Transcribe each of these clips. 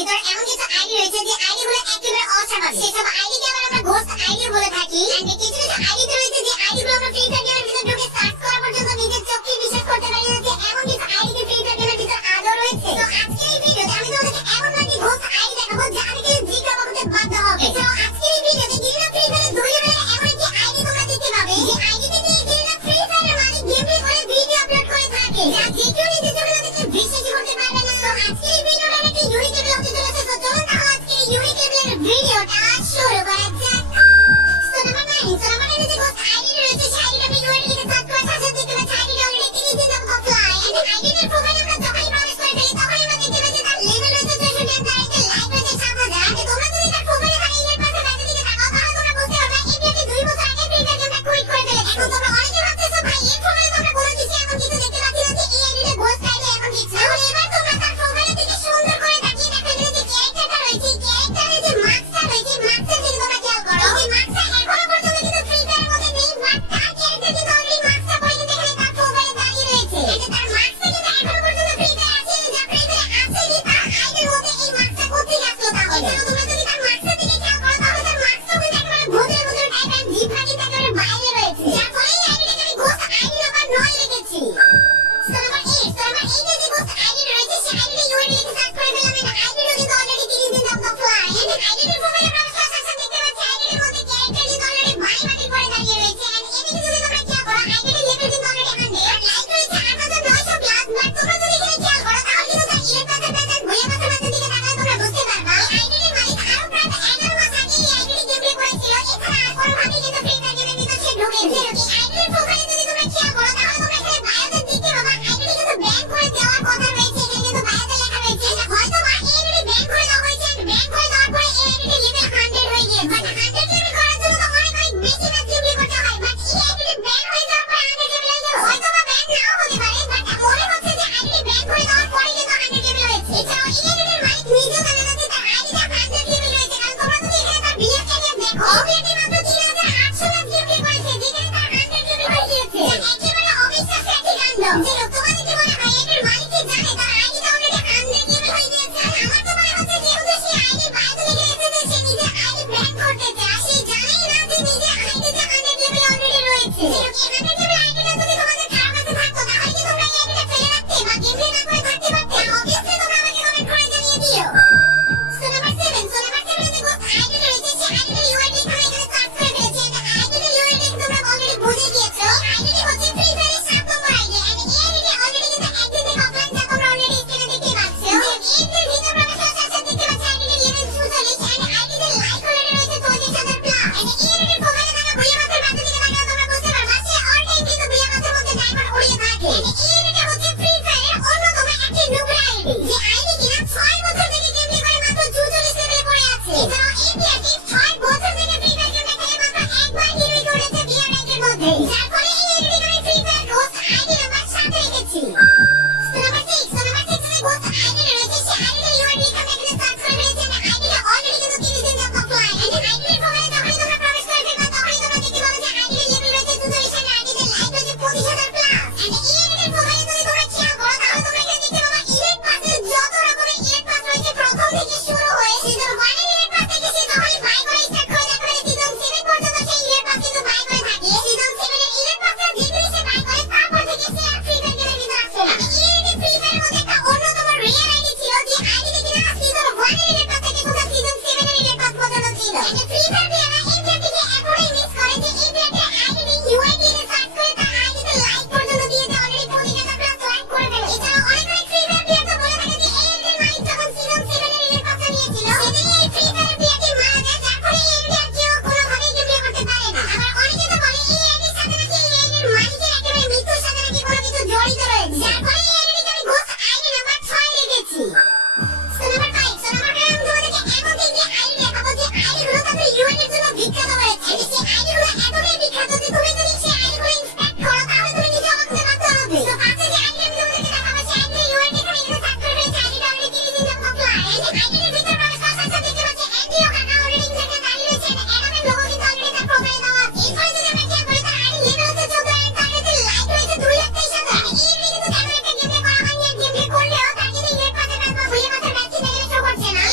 ভিতর এমন কিছু আইডি রয়েছে যে আইডিগুলো একেবারে অস্বাভাবিক। সেসব আইডিকে আবার আমরা ঘোস্ট আইডি বলে থাকি। এন্ড কিছু কিছু আইডিতে রয়েছে যে আইডিগুলো আমরা ফ্রি ফায়ার গেমের ভিতর ঢুকে সার্চ করা পর্যন্ত নিজের চোখকে বিশ্বাস করতে পারি না যে এমন কিছু আইডি ফ্রি ফায়ার গেমের ভিতর আদৌ রয়েছে। তো আজকের এই ভিডিওতে আমি তোমাদেরকে এমন একটি ঘোস্ট আইডি দেখাবো যা থেকে জিজ্ঞাসা করতে বাধ্য হবে। তো আজকের এই ভিডিওতে গিরিনা ফ্রি ফায়ারের দুই রয়েছে এমন একটি আইডি তোমরা দেখতে পাবে যে আইডিতে দিয়ে গিরিনা ফ্রি ফায়ারের মালিক গেম প্লে করে ভিডিও আপলোড করে থাকে যা যে কেউ নিজের চোখে তাদেরকে বিশ্বাসই করতে পারবে না। তো আজকের এই ভিডিওটা একটি ইউনিক লেভেল হতে চলেছে। তো চলুন তাহলে আজকের এই ইউনিক লেভেলের ভিডিওটা শুরু করা যাক। তো নাম্বার 9 যে ঘোস্ট আইডি রয়েছে সেই আইডিটা আমি ইউআইডি লিখে সার্চ করার সাথে সাথে দেখতে পাচ্ছি আইডিটা already created of offline. And আইডিটার প্রোফাইল আমরা যখনই প্রবেশ করে ফেলি তখনই আমরা দেখতে পাচ্ছি তার লেভেল রয়েছে 64 আর তার একটা লাইক রয়েছে 7000। তোমরা যদি তার প্রোফাইলে থাকা ইমেল পাশে ব্যাকে দিকে তাকাও তাহলে তোমরা বুঝতে পারবে এমনি 2 বছর আগে ফ্রি ফায়ার গেমটা কুইট করে ফেলেছে। এখন তোমরা অনেকে ভাবতেছো ভাই এই প্রোফাইলে তোমরা কোনো কিছু এমন কিছু দেখতে পাচ্ছি না যে এই আইডিটা ঘোস্ট আইডি এমন কিছু। তাহলে এবার তোমরা তার প্রোফাইলে থেকে সুন্দর করে তাকিয়ে দেখা গেলে যে ক্যারেক্টারটা রয়েছে ক্যারেক্টারের যে মার্কসটা রয়েছে মার্কসের দিকে তোমরা খেয়াল করো। এই মার্কসটা এখনো পর্যন্ত কিন্তু ফ্রি ফায়ারের মধ্যে নেই বাট তার ক্যারেক্টার কিন্তু অলরেডি মার্কসটা পরে কিন্তু এখানে তার প্রোফাইলে দাঁড়িয়ে রয়েছে। এই যে তার মার্কসটা কিন্তু এখনো পর্যন্ত ফ্রি ফায়ার আছে যা ফ্রি ফায়ার আছে যে তার আইডির মধ্যে এই মার্কসটা কোথায় আসলো তাহলে। এছাড়াও তোমরা যদি তার মার্কসের দিকে খেয়াল করো তাহলে তার মার্কসটাও কিন্তু একেবারে ভূতের মতো টাইপের জিভটা কিন্তু একেবারে বাইরে রয়েছে যার ফলে এই আইডিটাকে আমি ঘোস্ট আইডি নাম্বার 9 রেখেছি। তো নাম্বার 8 যে ঘোস্ট আইডি রয়েছে সেই আইডিটা ইউআইডি লিখে সার্চ করে ফেললাম। এন্ড আইডিটা কিন্তু already created of offline. And আইডিটার প্রোফাইলে প্রবেশ করার সাথে সাথে দেখতে পাচ্ছি আইডিটার মধ্যে ক্যারেক্টার কিন্তু অলরেডি মাটি করে দাঁড়িয়ে রয়েছে। এন্ড এদিকে যদি তোমরা খেয়াল করো আইডিটার লেভেল কিন্তু অলরেডি 100 আর লাইক রয়েছে 8900 প্লাস। বাট তোমরা যদি এখানে খেয়াল করো তাহলে কিন্তু তার ইলেট পাসের প্যাটার্ন ভুঁইয়া পাসের মাঝের দিকে তাকালে তোমরা বুঝতে পারবা এই আইডিটার মালিক আরো প্রায় 11 মাস আগে এই আইডিটি গেম প্লে করেছিল। এছাড়া আর কোনোভাবেই কিন্তু ফ্রি ফায়ার গেমের ভিতর সে ঢোকেনি। এই আইডিটার প্রোফাইলে যদি তোমরা খেয়াল করো তাহলে তোমরা এখানে বায়োতে দেখতে পাবা আইডিটি কিন্তু ব্যান করে দেওয়ার কথা রয়েছে। এখানে কিন্তু বায়োতে লেখা রয়েছে হয়তো বা এই আইডিটি ব্যান করে দেওয়া হয়েছে। ব্যান করে দেওয়ার পরে এই আইডিটির লেভেল 100 হয়ে গিয়েছে। বাট 100 লেভেল করার জন্য তো অনেক বেশি ম্যাচ গেম প্লে করতে হয়। বাট এই আইডিটি ব্যান হয়ে যাওয়ার পরে 100 লেভেল হয়ে যাবে। হয়তো বা ব্যান নাও হতে পারে বাট মনে হচ্ছে যে আইডিটি ব্যান করে দেওয়ার পরে কিন্তু 100 লেভেল হয়েছে। এছাড়াও এই আইডিটির মালিক নিজেও জানে না যে তার আইডিটা 100 লেভেল হয়েছে। কারণ তোমরা যদি এখানে তার বিএফ এরিয়া দেখো বিএফটি মাত্র 3800 ম্যাচ গেম প্লে করেছে যেখানে তার 100 লেভেল হয়ে গিয়েছে। একেবারে অবিশ্বাস্য একটি কাণ্ড। যে লোক তোমাদের কি মনে হয় এটার মালিক কি জানে তার আইডিটা অলরেডি 100 লেভেল হয়ে গিয়েছে? আমার তো মনে হচ্ছে যেহেতু সে আইডি বায়োতে লিখে রেখেছে সে নিজে আইডি ব্যান করতে চায়। সে জানেই না যে নিজে আইডিতে 100 লেভেল অলরেডি রয়েছে। এই 100 লেভেল আইডিটা যদি তোমাদের কারো কাছে থাকতো তাহলে কি তোমরা এই আইডিটা ফেলে রাখতে বা গেম প্লে না করে থাকতে পারতে? অবভিয়াসলি তোমরা আমাকে কমেন্ট করে জানিয়ে দিও। সো নাম্বার 7 যে ঘোস্ট আইডি রয়েছে সেই আইডিটা ইউআইডি এখানে সার্চ করে ফেলেছি। এন্ড আইডিটা ইউআইডি তোমরা অলরেডি বুঝে গিয়েছো। আইডিটি হচ্ছে ফ্রি ফায়ারের 7 নম্বর আইডি। এন্ড এই আইডিটা অলরেডি কিন্তু অ্যাক্টিভ থেকে অফলাইন যা তোমরা অলরেডি স্ক্রিনে দেখতে পাচ্ছ। এর ভিতর প্রবেশ করার সাথে সাথে দেখতে পাচ্ছি আইডিটির লেভেল 44 এন্ড আইডিটির লাইক অলরেডি রয়েছে 34000 প্লাস। এন্ড এই আইডিটির প্রোফাইলে থাকা ভুঁইয়া মাছের মাঝে দিকে তাকালে তোমরা বুঝতে পারবা সে অল টাইম কিন্তু ভুঁইয়া মাছের মধ্যে ডায়মন্ড উড়িয়ে থাকে। এন্ড এই আইডিটা হচ্ছে ফ্রি ফায়ারের অন্যতম একটি নুবরা আইডি যে আইডি কিনা 6 বছর থেকে গেম প্লে করে মাত্র 44 লেভেলে পড়ে আছে। এছাড়াও এই প্লেয়ারটি 6 বছর থেকে ফ্রি ফায়ার গেম খেলে মাত্র একবার হিরোই করেছে বিয়ার র্যাঙ্কের মধ্যে যার ফলে এই আইডিটিকে আমি free fire ghost ID number 7 রেখেছি। তো নাম্বার 6 যে ঘোস্ট আইডি রয়েছে সেই আইডিটা ইউআইডি এখানে সার্চ করে ফেলেছি। এন্ড আইডিটা অলরেডি কিন্তু ক্রিয়েটেড অফ অফলাইন। এন্ড আইডির প্রোফাইলে যখনই তোমরা প্রবেশ করে ফেলবা তখনই তোমরা দেখতে পাবে যে আইডির লেভেল রয়েছে 44 আর আইডিতে লাইক রয়েছে 25000 প্লাস। এন্ড এই আইডির প্রোফাইলে যদি তোমরা খেয়াল করো তাহলে তোমরা এখানে দেখতে পাবা ইলেট পাসের যত রকমের ইলেট পাস রয়েছে প্রথম থেকে শুরু হয়ে সিজন 1 এর ইলেট পাস থেকে সে যখনই বাই করে স্টার্ট করে তারপরে সিজন 7 পর্যন্ত সেই ইলেট পাস কিন্তু বাই করে থাকে। সিজন 7 এর ইলেট পাসটা যেদিন সে বাই করে তারপর থেকে সে আর ফ্রি ফায়ার গেমের ভিতর আসে না। এই আইডি ফ্রি ফায়ারের মধ্যে একটা অন্যতম রেয়ার আইডি ছিল যে আইডিতে কিনা সিজন 1 এর ইলেট পাস থেকে তোমরা সিজন 7 এর ইলেট পাস পর্যন্ত ছিল। এই ফ্রি ফায়ার প্লেয়াররা এই প্লেয়ারটিকে এতটাই মিস করে যে এই প্লেয়ারটির আইডি ইউআইডি এর সার্চ করে তার আইডিতে লাইক পর্যন্ত দিয়ে দেয় অলরেডি 20000 প্লাস লাইক করে ফেলে। এছাড়াও অনেক ফ্রি ফায়ার প্লেয়ার তো বলে থাকে যে এই আইডির মালিক যখন সিজন 7 এর ইলেট পাসটা নিয়েছিল সেদিনই এই ফ্রি ফায়ার প্লেয়ারটি মারা যায় যার ফলে এই আইডি আর কেউ কোনোভাবেই গেম প্লে করতে পারে না। আবার অনেকে তো বলে এই আইডির সাথে নাকি এই আইডির মালিকের একেবারে মৃত্যুর সাথে নাকি কোনো কিছু জড়িত রয়েছে যার ফলে এই আইডিটিকে আমি ঘোস্ট আইডি নাম্বার 6 রেখেছি। সো নাম্বার 5 আমি তোমাদেরকে এমন তিনটি আইডি দেখাবো যে আইডিগুলো তাদের ইউআইডির জন্য বিখ্যাত হয়েছে। সেই আইডিগুলো এতটাই বিখ্যাত যে তুমি যদি সেই আইডিগুলো ইন্সপেক্ট করো তাহলে তুমি নিজে অবাক হতে বাধ্য হবে। তো ফার্স্টে যে আইডি আমি তোমাদেরকে দেখাবো সেই আইডির ইউআইডি এখানে সার্চ করে ফেলেছি। আইডিটা অলরেডি ক্রিয়েটেড অফ অফলাইন। আইডির ভিতর প্রবেশ করার সাথে সাথে দেখতে পাচ্ছি এনজিও কাকা অলরেডি এখানে দাঁড়িয়ে রয়েছে। এনামের লোগো কিন্তু অলরেডি তার প্রোফাইলে দেওয়া আছে। এরপরে যদি আমরা খেয়াল করি তার আইডি লেভেল হচ্ছে 14 আর তার কাছে লাইক রয়েছে 2,23,000। এই আইডি কিন্তু তেমন একটা গেম প্লে করা হয়নি। গেম প্লে করলেও তার কিন্তু ইলেট পাসের কাজ বা ভুঁইয়া মাছের ম্যাচ কিনে গেলে শো করছে না।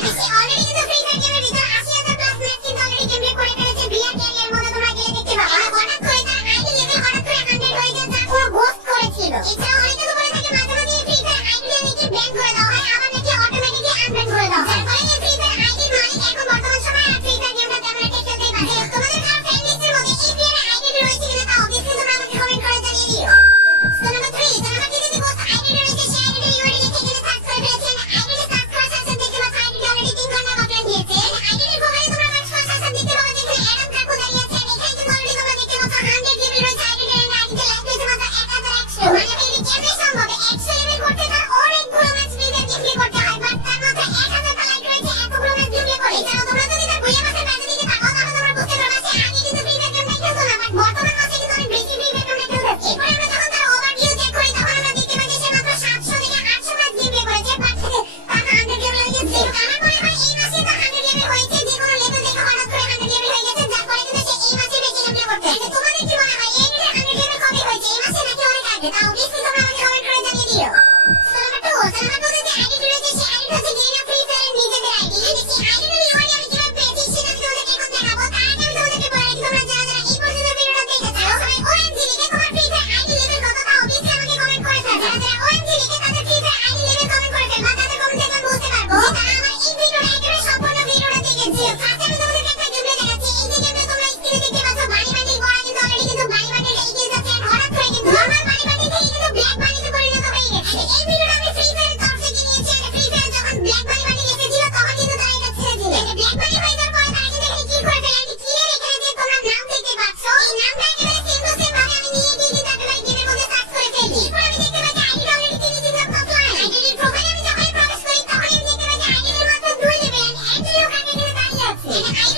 সে অলরেডি কিন্তু ফ্রি ফায়ার গেমের ভিতর 80,000 প্লাস ম্যাচ কিন্তু অলরেডি গেমপ্লে করে ফেলেছে ভিআর ক্যারিয়ার মধ্যে তোমরা গেলে দেখতে পাবা হঠাৎ করে তার আইডি লেভেল হঠাৎ করে 100 হয়ে যায় যা পুরো গোস্ট করেছিল এছাড়াও অনেকে তো বলে থাকে মাঝে মাঝে ফ্রি ফায়ার আইডি নাকি ব্যান করে দেওয়া হয় আবার নাকি অটোমেটিক্যালি আনব্যান করে দেওয়া হয় যার ফলে ফ্রি ফায়ার আইডির মালিক এখন বর্তমান সময়ে আর ফ্রি ফায়ার গেমটা তেমন একটা খেলতেই পারে না। তোমাদের কারো ফ্রেন্ড লিস্টের মধ্যে এই প্লেয়ারের আইডি রয়েছে কিনা তা অবভিয়াসলি তোমরা আমাকে কমেন্ট করে জানিয়ে দিও। সো নাম্বার 3 তোমার কাছে যদি পোস্ট আইডি রয়েছে সেই আইডিটা ইউআরএল লিখে এখানে সার্চ করে ফেলেছেন আইডিটা সার্চ করার সাথে সাথে দেখতে পাচ্ছ আইডিটা অলরেডি 3 ঘন্টা অফলাইন দিয়েছে আইডির প্রোফাইলে তোমরা সার্চ করার সাথে সাথে দেখতে পাবে যেখানে অ্যাডাম কাকু দাঁড়িয়ে আছে এখানে কিন্তু অলরেডি তোমরা দেখতে পাচ্ছ 100 জিবি রয়েছে আইডিটা এন্ড আইডিতে লাইক রয়েছে মাত্র 1100 মানে এটা কেমনে সম্ভব 100 লেভেল করতে তার অনেকগুলো ম্যাচ প্লেয়ার গেমপ্লে করতে হয় বাট তার মাত্র 1000 টা লাইক রয়েছে এতগুলো ম্যাচ গেমপ্লে করে এছাড়াও তোমরা যদি তার বইয়া মাসের প্যাজে দিকে তাকাও তাহলে তোমরা বুঝতে পারবে সে আগে কিন্তু ফ্রি ফায়ার গেমটা খেলতো না বাট বর্তমান মাসে কিন্তু অনেক বেশি ফ্রি ফায়ার গেমটা খেলতেছে এরপর আমরা যখন তার ওভারভিউ চেক করি তখন আমরা দেখতে পাই যে সে মাত্র 700 থেকে 800 ম্যাচ গেমপ্লে করেছে বাট তার 100 লেভেল হয়ে গেছে আমার মনে হয় এই মাসে তার 100 লেভেল হয়েছে যে কোনো লেভেল দেখে হঠাৎ করে 100 লেভেল হয়ে গেছে যার ফলে কিন্তু সে এই মাসে বেশি গেমপ্লে করতেছে তোমাদের কি মনে হয় এই লেভেল 100 লেভেল কবে হয়েছে এই মাসে নাকি অনেক আগে তা অবভিয়াসলি তোমরা আমাকে কমেন্ট করে জানিয়ে দিও। সো নাম্বার 2 যে আইডি রয়েছে সেই আইডিটা হচ্ছে গেম অফ ফ্রি ফায়ারের নিজেদের আইডি এই আইডিটা রিওয়ার্ড আমি কিভাবে পেয়েছি সেটা আমি তোমাদেরকে এখন দেখাবো তার আগে আমি তোমাদেরকে বলে রাখি তোমরা যারা যারা এই পর্যন্ত ভিডিওটা দেখেছো সবাই ওএমজি লিখে তোমার ফ্রি ফায়ার আইডি লেভেল কত তা অবভিয়াসলি আমাকে কমেন্ট করে ফেলবে যারা যারা ওএমজি লিখে তাদের free fire ID level comment করে ফেলবা তাদের কমেন্ট দেখে আমি বুঝতে পারবো যে তারা আমার এই ভিডিওটা একেবারে সম্পূর্ণ ভিডিওটা দেখেছে ফার্স্টে আমি তোমাদেরকে একটা গেমপ্লে দেখাচ্ছি এই যে গেমটা তোমরা স্ক্রিনে দেখতে পাচ্ছ বানি বান্ডিল করা কিন্তু অলরেডি কিন্তু বানি বান্ডিল এগিয়ে যাচ্ছে and হঠাৎ করে কিন্তু নরমাল বানি বান্ডিল থেকে কিন্তু ব্ল্যাক বানিতে পরিণত হয়ে গেছে এই ভিডিওটা আমি ফ্রি ফায়ারের তরফ থেকে নিয়েছি আর ফ্রি ফায়ার যখন ব্ল্যাক বানি বান্ডিল এসেছিল তখন কিন্তু তারা এটা ছেড়েছিল এই ব্ল্যাক বানি হয়ে যাওয়ার পরে তারা কিন্তু এখানে কি করে ফেলে আমি ক্লিয়ার এখানে যে তোমরা নাম দেখতে পাচ্ছ এই নামটা একেবারে সেম টু সেম ভাবে আমি নিয়ে গিয়ে কিন্তু একেবারে গেমের মধ্যে সার্চ করে ফেলি এরপর আমি দেখতে পাই যে আইডিটা অলরেডি 3 দিন অফলাইন আইডির প্রোফাইলে আমি যখনই প্রবেশ করি তখনই আমি দেখতে পাই যে আইডির মাত্র 2 লেভেল এন্ড অ্যান্ড্রিও কাকে এখানে দাঁড়িয়ে আছে